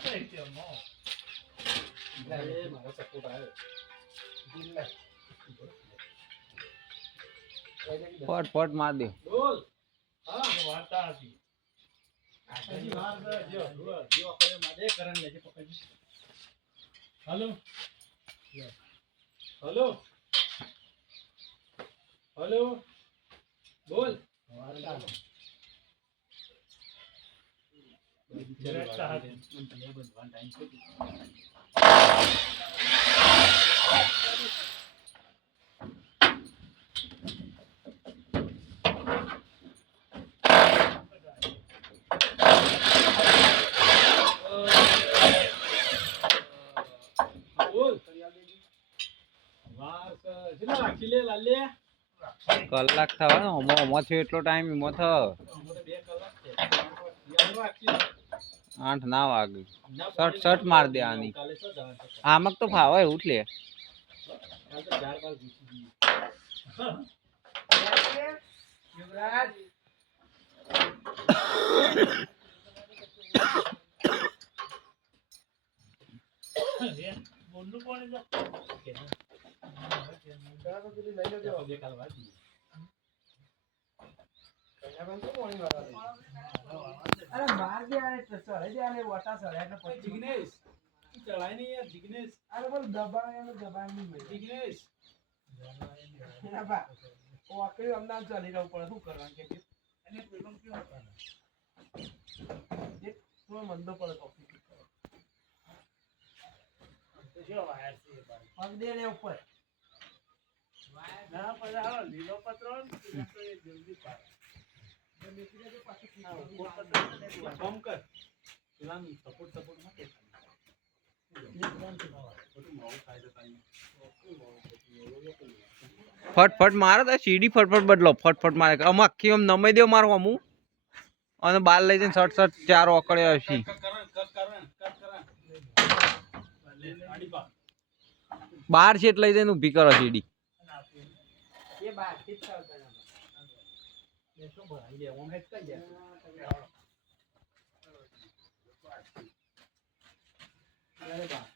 ફટ ફટ માર દે બોલ હા વાર્તા હતી હજી વાર જો આપણે માદે કરણ લેજે પકડી હાલો હાલો હાલો બોલ વાર્તા વાર્તા હતી ભગવાન ટાઈમ છે કલાક થવા ઓમો થયો એટલો ટાઈમ એમો થ 8 ના વાગે શર્ટ માર દે આની આમક તો ફાવે એવું જ લે યુવરાજ બોલનું કોણ છે અરે માર દે અરે ચડે દે અરે વટા ચડે એટલે પછી જિગ્નેશ ચડાય નહીં યાર જિગ્નેશ અરે બોલ દબાણ નહીં જિગ્નેશ ના બા ઓ આખરી અમદાવાદ ચાલી રહ્યું પડે શું કરવાનું કે એને પ્રોબ્લેમ કેવું કરવાનું એક તો મંદો પડે કોફી તો જો વાયર છે પગ દે ને ઉપર ના પર હાલો લીલો પત્રો તો એ જલ્દી પાડે કમ કર પેલા સપોર્ટ માં કે ફટ મારો તો સીડી ફટફટ બદલો ફટફટ મારે આમ આખી આમ નમાઈ દેવ મારો અમુ અને બાર લઈ જઈને શર્ટ ચાર ઓકળે હશી બાર છે લઈ જઈને ઊભી કરો સીડી એ બાર થી ચાલતા એ તો ભરાઈ દે ઓમ હેડ કરી દે અરે બા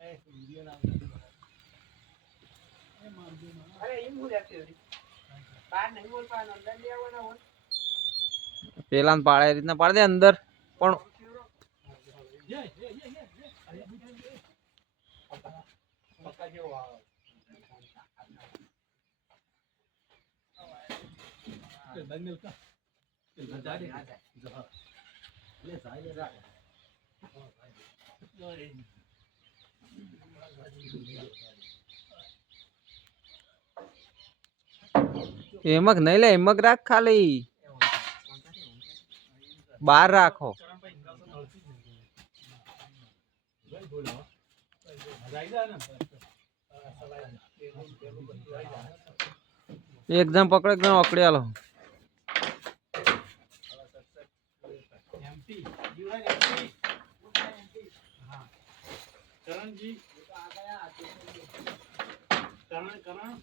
એ વિડિયો નામ અરે એ હું લેતી હતી બાર નહીં બોલ પાન અંદર લે આવવાના હોય પેલાને પાડે એ રીતના પાડ દે અંદર પણ પક્કા જેવો આવે બંગલ કા જા દે જા લે જાય જા એમક નહીં લે એમક રાખ ખાલી બાર રાખો એકદમ પકડે એકદમ અકડી આલો કરણજી કરણ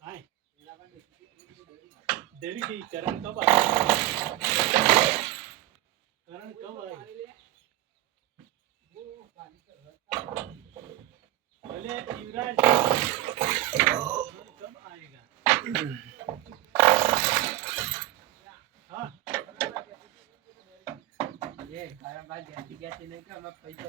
हाय देवी की करण कब आए भले युवराज कब आएगा हाँ ये कारण बात जैसी नहीं का मैं पैसा